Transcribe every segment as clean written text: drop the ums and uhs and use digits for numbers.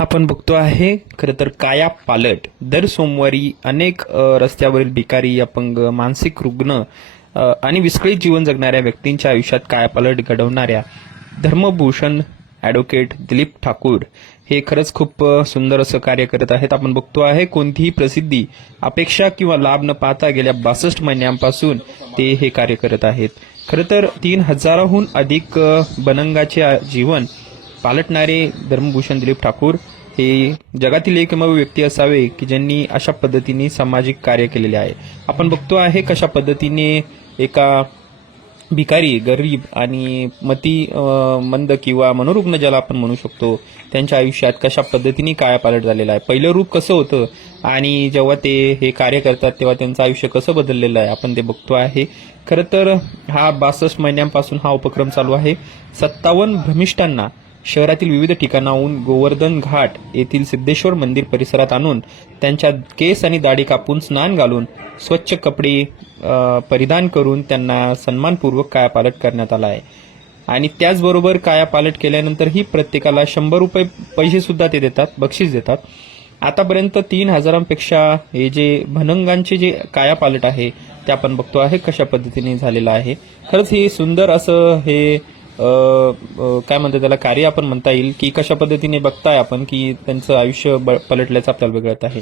आपण बघतो आहे खरं तर काया पालट दर सोमवारी अनेक रस्त्यावरील भिकारी अपंग मानसिक रुग्ण आणि विस्कळीत जीवन जगणाऱ्या व्यक्तींच्या आयुष्यात कायापालट घडवणाऱ्या धर्मभूषण ॲडव्होकेट दिलीप ठाकूर हे खरंच खूप सुंदर असं कार्य करत आहेत. आपण बघतो आहे कोणतीही प्रसिद्धी अपेक्षा किंवा लाभ न पाहता गेल्या 62 महिन्यांपासून ते हे कार्य करत आहेत. खरं तर 3,000हून अधिक बनंगाचे जीवन पालटणारे धर्मभूषण दिलीप ठाकूर हे जगातील एकमेव व्यक्ती असावे की ज्यांनी अशा पद्धतीने सामाजिक कार्य केलेले आहे. आपण बघतो आहे कशा पद्धतीने एका भिकारी गरीब आणि मंद किंवा मनोरुग्ण ज्याला आपण म्हणू शकतो त्यांच्या आयुष्यात कशा पद्धतीने कायापालट झालेला आहे. पहिलं रूप कसं होतं आणि जेव्हा ते हे कार्य करतात तेव्हा त्यांचं आयुष्य कसं बदललेलं आहे आपण ते बघतो आहे. खरं तर हा 62 महिन्यांपासून हा उपक्रम चालू आहे. 57 भ्रमिष्ठांना शहरातील विविध ठिकाणाहून गोवर्धन घाट येथील सिद्धेश्वर मंदिर परिसरात आणून त्यांच्या केस आणि दाढी कापून स्नान घालून स्वच्छ कपडे परिधान करून त्यांना सन्मानपूर्वक कायापालट करण्यात आला आहे. आणि त्याचबरोबर कायापालट केल्यानंतरही प्रत्येकाला 100 रुपये पैसे सुद्धा ते देतात, बक्षीस देतात. आतापर्यंत 3,000पेक्षा हे जे भनंगांचे जे कायापालट आहे ते आपण बघतो आहे कशा पद्धतीने झालेलं आहे. खरंच हे सुंदर असं हे काय म्हणतात त्याला कार्य आपण म्हणता येईल की कशा पद्धतीने बघताय आपण की त्यांचं आयुष्य पलटल्याचं आपल्याला बघत आहे.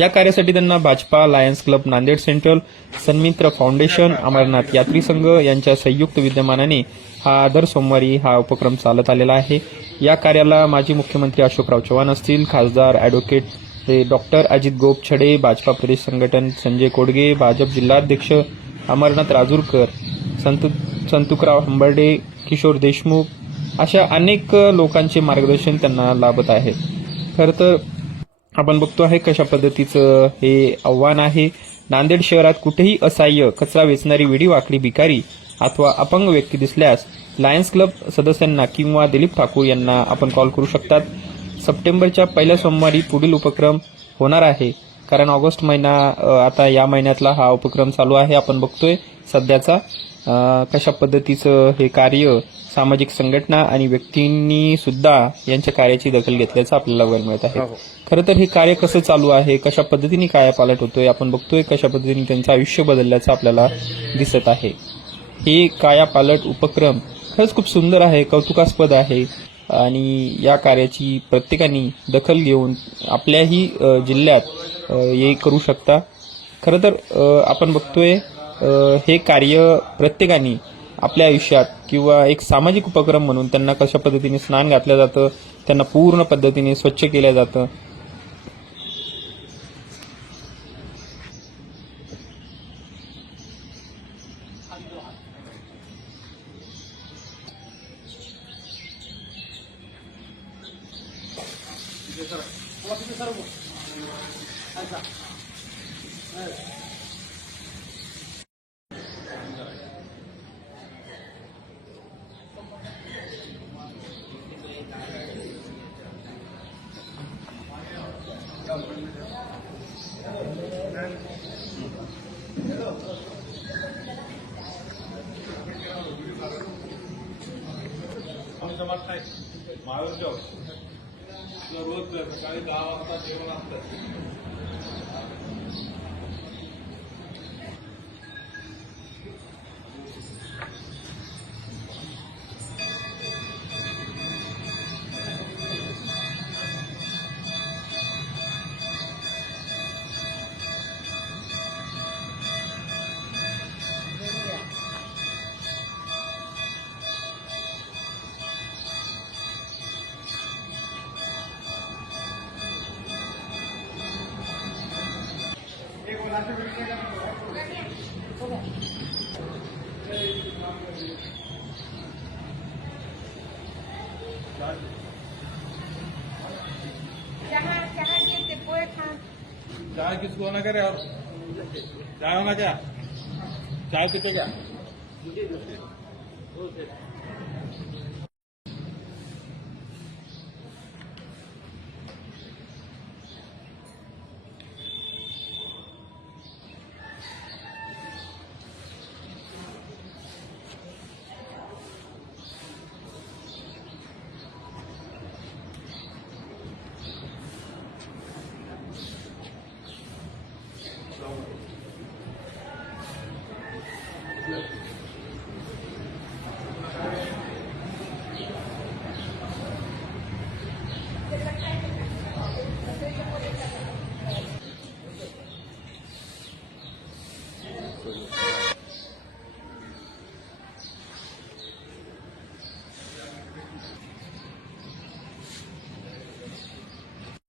या कार्यासाठी त्यांना Bhajpa Lions Club Nanded Central, Sanmitra Foundation, Amarnath यात्री संघ यांच्या संयुक्त विद्यमानाने हा दर सोमवारी हा उपक्रम चालत आलेला आहे. या कार्याला माजी मुख्यमंत्री अशोकराव चव्हाण असतील, खासदार ॲडव्होकेट डॉक्टर अजित गोपछडे, भाजपा प्रदेश संघटन संजय कोडगे, भाजप जिल्हाध्यक्ष अमरनाथ राजूरकर, संतुकराव हंबर्डे, किशोर देशमुख अशा अनेक लोकांचे मार्गदर्शन त्यांना लाभत आहे. खरं तर आपण बघतो आहे कशा पद्धतीचं हे आव्हान आहे. नांदेड शहरात कुठेही असहाय्य कचरा वेचणारी वेडी वाकडी भिकारी अथवा अपंग व्यक्ती दिसल्यास लायन्स क्लब सदस्यांना किंवा दिलीप ठाकूर यांना आपण कॉल करू शकतात. सप्टेंबरच्या पहिल्या सोमवारी पुढील उपक्रम होणार आहे कारण ऑगस्ट महिना आता या महिन्यातला हा उपक्रम चालू आहे. आपण बघतोय सध्याचा कशा पद्धतीचं हे कार्य सामाजिक संघटना आणि व्यक्तींनी सुद्धा यांच्या कार्याची दखल घेतल्याचं आपल्याला बघायला मिळत आहे. खरं तर हे कार्य कसं चालू आहे, कशा पद्धतीने कायापालट होतोय आपण बघतोय, कशा पद्धतीने त्यांचं आयुष्य बदलल्याचं आपल्याला दिसत आहे. हे कायापालट उपक्रम खरंच खूप सुंदर आहे, कौतुकास्पद आहे आणि या कार्याची प्रत्येकाने दखल घेऊन आपल्याही जिल्ह्यात हे करू शकता. खरं तर आपण बघतोय हे कार्य प्रत्येकाने आपल्या आयुष्यात किंवा एक सामाजिक उपक्रम म्हणून त्यांना कशा पद्धतीने स्नान घातलं जातं, त्यांना पूर्ण पद्धतीने स्वच्छ केलं जातं. रोज सकाळी 10 वाजता जेवण असतं. चाय किसको ना करे और चाय होना क्या, चाय पीते क्या?